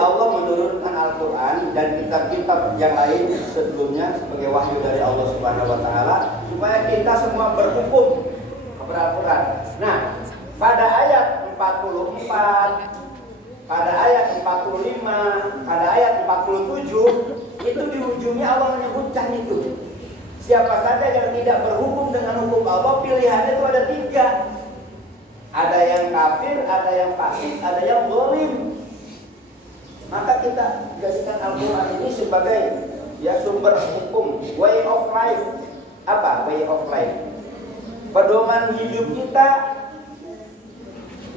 Allah menurunkan Al-Quran dan kitab-kitab yang lain sebelumnya sebagai wahyu dari Allah Subhanahu wa Ta'ala supaya kita semua berhukum kepada Al-Quran. Nah, pada ayat 44, pada ayat 45, pada ayat 47 itu di ujungnya Allah menyebutkan itu. Siapa saja yang tidak berhukum dengan hukum Allah, pilihannya itu ada 3. Ada yang kafir, ada yang fasik, ada yang zalim. Maka kita jadikan Al-Quran ini sebagai sumber hukum, way of life. Apa way of life? Pedoman hidup kita.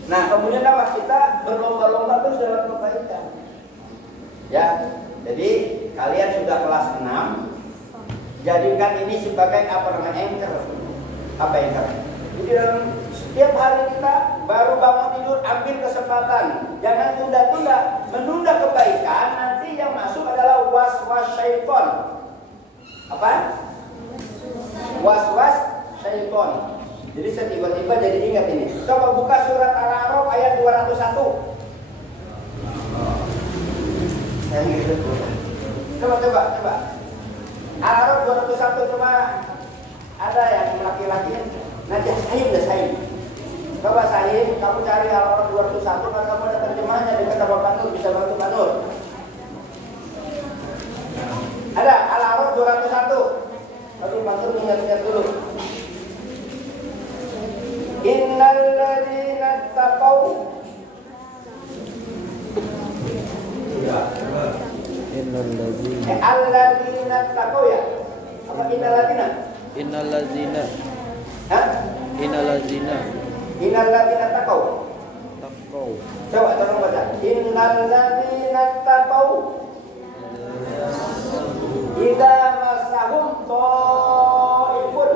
Nah, kemudian apa? Kita berlomba-lomba terus dalam kebaikan. Ya, jadi kalian sudah kelas 6. Jadikan ini sebagai anchor. Apa anchor? Jadi dalam setiap hari kita baru bangun tidur, ambil kesempatan. Jangan tunda-tunda. Menunda kebaikan, nanti yang masuk adalah was-was syaitan. Apa? Was-was syaitan. Jadi saya tiba-tiba jadi ingat ini. Coba buka surat Al-A'raf ayat 201. Coba. Al-A'raf 201, coba. Ada yang laki-laki. Najah Sahib. Coba Sahib, kamu cari Al-A'raf 201. Kalau kamu ada terjemahnya dekat sama Pak Nur, bisa bantu Pak Nur. Ada Al-A'raf 201. Tapi Pak Nur ingat-ingat dulu. Innal ladzina taqaw. Alladzina taqaw ya. Apa innal ladzina? Innal ladzina. Hah? Innal ladzina. Innal ladzina taqaw. Taqaw. Coba tolong baca. Innal ladzina taqaw. Idza masahum ta'ifun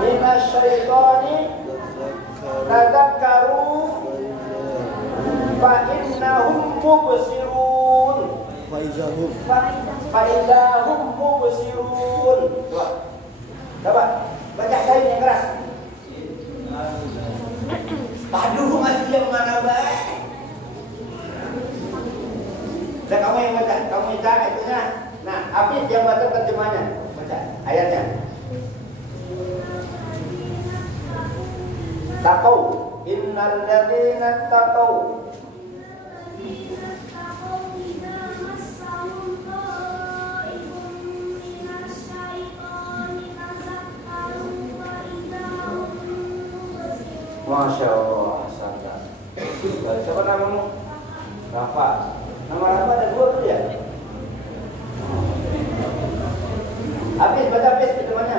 minasyaitani tadzakkaru fa innahum mubsirun. Fa idahum mubsirun. Coba baca saya yang keras. Aduh, masih yang mana baik? Dan kamu yang baca, kamu baca ayatnya. Nah, Hafiz yang baca terjemahnya. Baca ayatnya. Taqaw, innal ladzina taqaw. Masya Allah, sangat. Siapa namamu? Rafa. Nama Rafa ada 2 tuh ya? Habis baca habis namanya.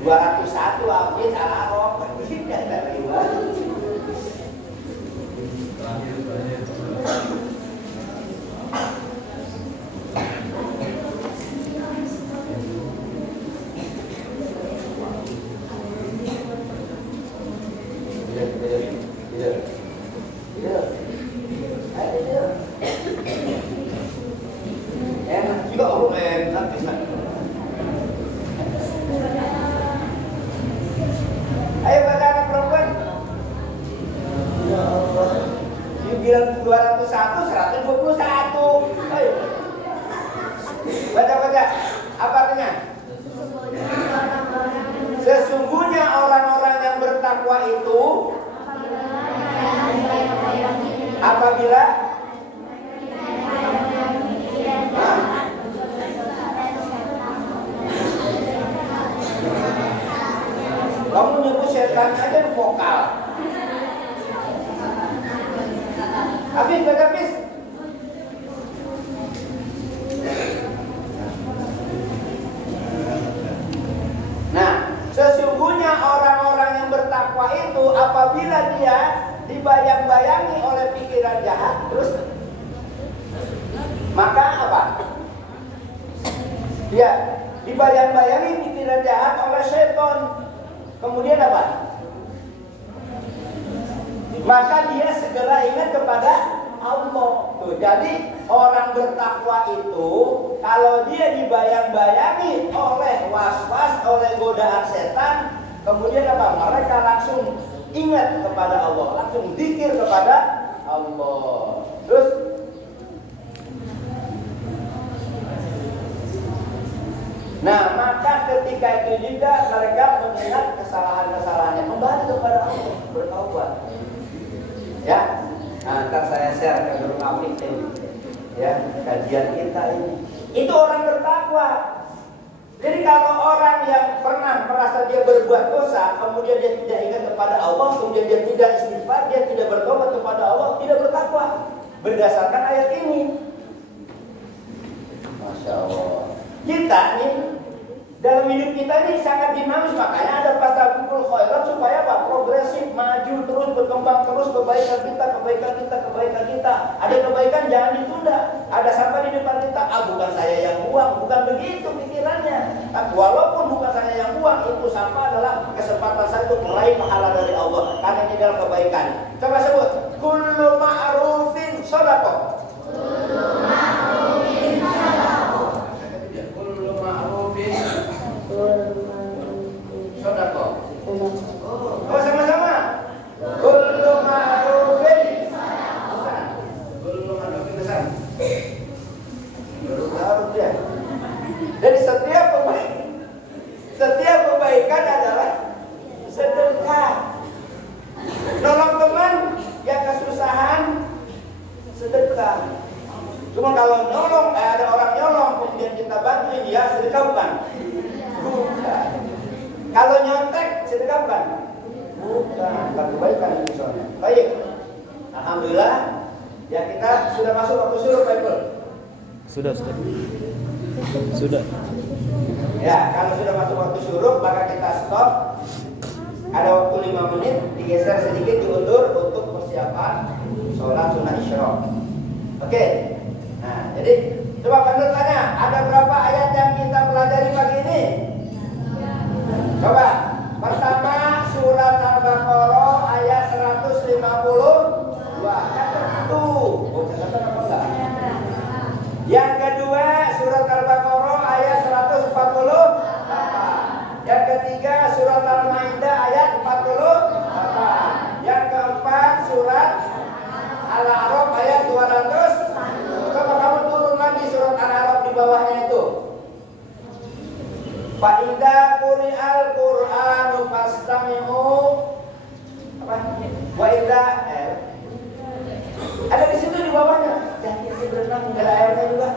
201 habis Al-A'raf. Tidak ada riwayat. Ayo baca anak perempuan. You bilang 201, 121. Ayo. Baca. Apa artinya? Sesungguhnya orang-orang yang bertakwa itu apabila kamu nyebut setan aja vokal. Habis, baca habis. Nah, sesungguhnya orang-orang yang bertakwa itu apabila dia dibayang-bayangi oleh pikiran jahat, terus maka apa? Dia dibayang-bayangi pikiran jahat oleh setan. Kemudian apa? Maka dia segera ingat kepada Allah. Tuh, jadi orang bertakwa itu kalau dia dibayang-bayangi oleh was-was, oleh godaan setan, kemudian apa? Mereka langsung ingat kepada Allah, langsung zikir kepada Allah. Terus nah, maka ketika itu juga mereka mengingat kesalahan-kesalahannya, kembali kepada Allah, bertaubat. Ya, nah, ntar saya share ke grup Afik ya, kajian kita ini. Itu orang bertakwa. Jadi kalau orang yang pernah merasa dia berbuat dosa, kemudian dia tidak ingat kepada Allah, kemudian dia tidak istighfar, dia tidak bertobat kepada Allah, tidak bertakwa. Berdasarkan ayat ini. Masya Allah. Kita nih dalam hidup kita ini sangat dinamis, makanya ada fastabiqul khairat supaya apa? Progresif, maju terus, berkembang terus, kebaikan kita. Ada kebaikan jangan ditunda. Ada sampah di depan kita, bukan saya yang buang, bukan begitu pikirannya. Tapi walaupun bukan saya yang buang, itu sampah adalah kesempatan saya untuk meraih pahala dari Allah. Karena ini adalah kebaikan. Coba sebut, kullu ma'rufin shadaqah. Kullu ma'rufin shadaqah. Oh, sama-sama. Kullu ma'rufin shadaqah. Kullu ma'rufin shadaqah. Baru tahu dia. Jadi setiap kebaikan adalah sedekah. Nolong teman yang kesusahan, sedekah. Cuma kalau nolong, ada orang nyolong, kemudian kita bantuin dia, sedekah bukan? Bukan. Kalau nyontek, sedekah bukan? Bukan kebaikan itu soalnya. Baik. Alhamdulillah, ya kita sudah masuk waktu suruh Bible. Sudah. Ya, kalau sudah masuk waktu syuruk, maka kita stop. Ada waktu 5 menit, digeser sedikit, diundur untuk persiapan sholat sunnah isyraq. Oke. Nah, jadi coba menurut tanya, ada berapa ayat yang kita pelajari pagi ini? Coba. Pertama, surat Al-Baqarah ayat 152. Satu. Catatan apa enggak? Yang kedua, surat Al-Baqarah ayat 148. Yang ketiga, surat Al-Maidah ayat 48. Yang keempat, surat Al-A'raf ayat 200. Coba kamu turun lagi surat Al-A'raf di bawahnya itu. Fa idza quri'al Qur'anu fastami'u apa? Wa idza ada di situ di bawahnya. Jangan isi berenang, enggak ada airnya juga.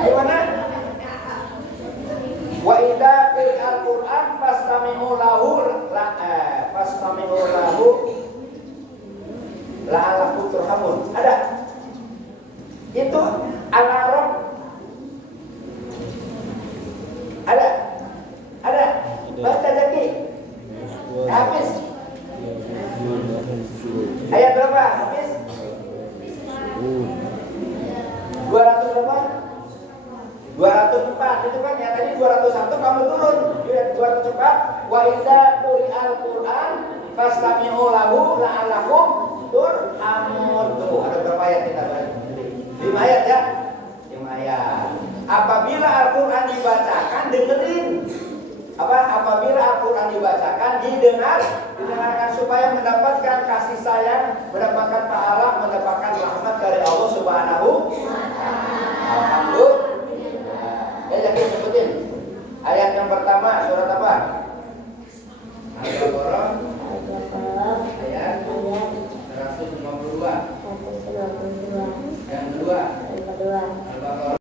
Ayo mana? Wa idza quri'al Qur'an fastami'u lahu la'allakum turhamun. Ada? Itu Al-A'raf. Ada? Baca Jaki. Hafiz. Ayat berapa? Hafiz? 200 berapa? 204. Itu kan ya tadi 201 kamu turun. 204. Wa idza quri'al Qur'an fastami'u lahu la'allakum turhamun. Tuh, ada berapa ayat kita baca? 5 ayat ya? 5 ayat. Apabila Al-Qur'an dibacakan, dengerin. Apabila Al-Qur'an dibacakan, didengarkan supaya mendapatkan kasih sayang, mendapatkan pahala, mendapatkan rahmat dari Allah Subhanahu